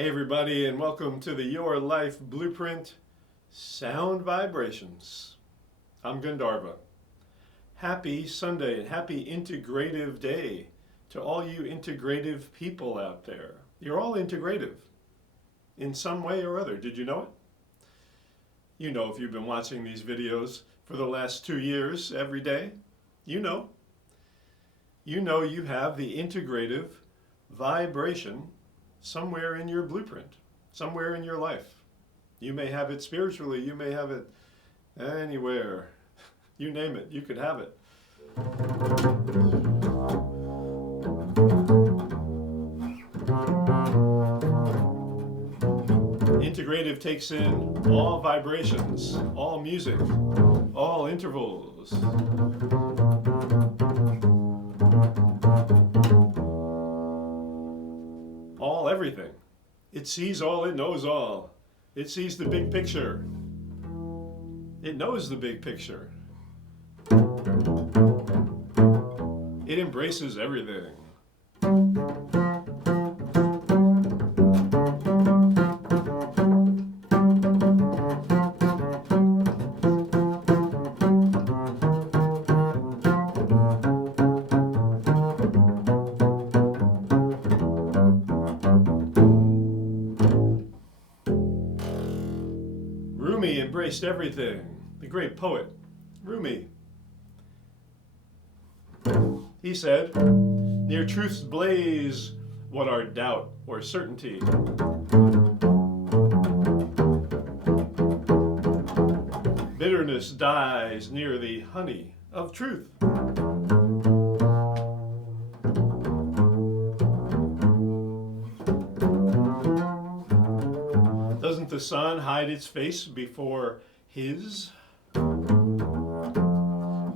Hey everybody, and welcome to the Your Life Blueprint Sound Vibrations. I'm Gandharva. Happy Sunday and happy Integrative Day to all you integrative people out there. You're all integrative in some way or other. Did you know it? You know, if you've been watching these videos for the last 2 years every day, you know you have the integrative vibration somewhere in your blueprint, somewhere in your life. You may have it spiritually, you may have it anywhere. You name it, you could have it. Integrative takes in all vibrations, all music, all intervals. All everything. It sees all, it knows all. It sees the big picture. It knows the big picture. It embraces everything. Rumi embraced everything. The great poet, Rumi. He said, "Near truth's blaze, what are doubt or certainty? Bitterness dies near the honey of truth." Doesn't the sun hide its face before his?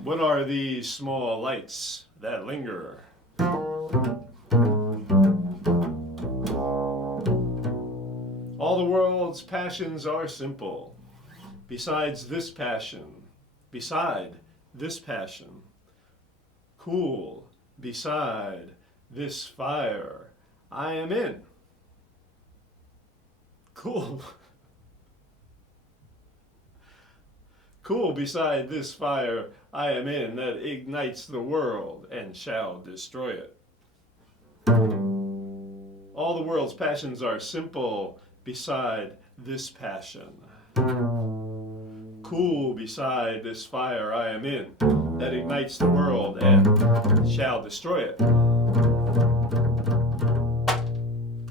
What are these small lights that linger? All the world's passions are simple. Beside this passion, cool, beside this fire, I am in. Cool. Cool beside this fire I am in that ignites the world and shall destroy it. All the world's passions are simple beside this passion. Cool beside this fire I am in that ignites the world and shall destroy it.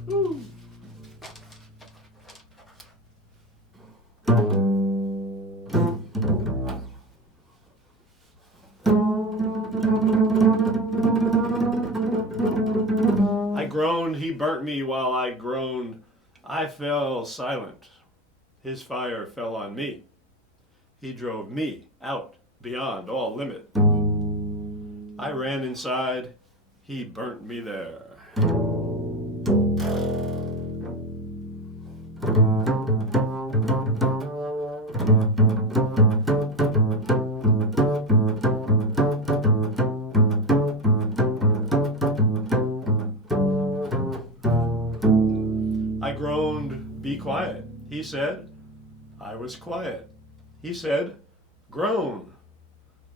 Woo. I groaned, he burnt me while I groaned. I fell silent. His fire fell on me. He drove me out beyond all limit. I ran inside. He burnt me there. I groaned, be quiet. He said, I was quiet. He said, groan.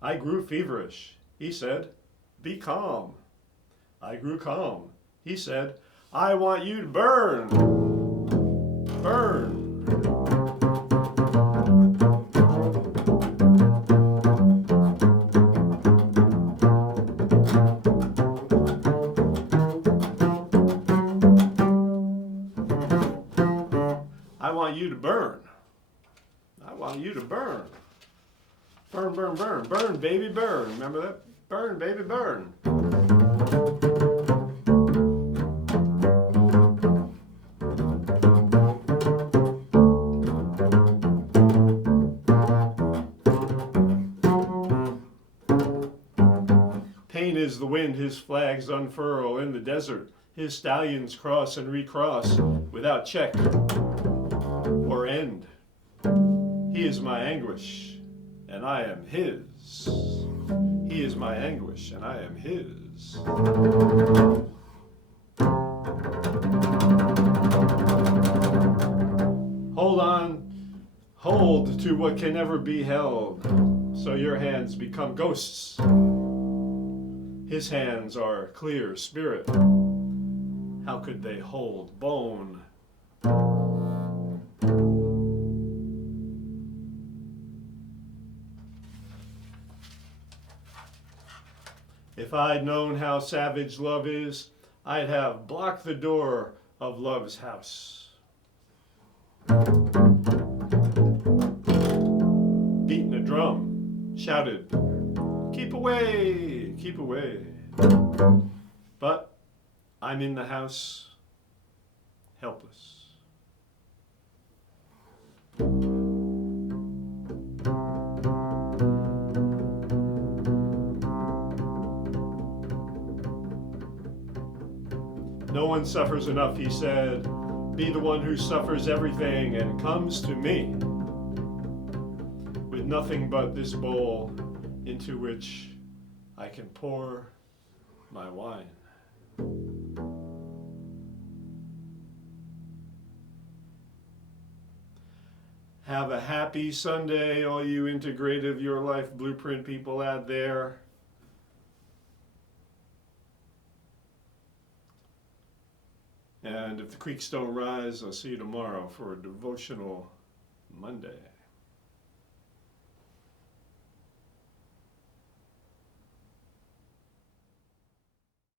I grew feverish. He said, be calm. I grew calm. He said, I want you to burn. Burn. I want you to burn. I want you to burn. Burn, burn, burn. Burn, baby, burn. Remember that? Burn, baby, burn. Pain is the wind, his flags unfurl in the desert. His stallions cross and recross without check or end. He is my anguish, and I am his. He is my anguish, and I am his. Hold to what can never be held, so your hands become ghosts. His hands are clear spirit. How could they hold bone? If I'd known how savage love is, I'd have blocked the door of love's house. Beaten a drum, shouted, "Keep away, keep away." But I'm in the house, helpless. No one suffers enough, he said. Be the one who suffers everything and comes to me with nothing but this bowl into which I can pour my wine. Have a happy Sunday, all you Integrative Your Life Blueprint people out there. And if the creeks don't rise, I'll see you tomorrow for a devotional Monday.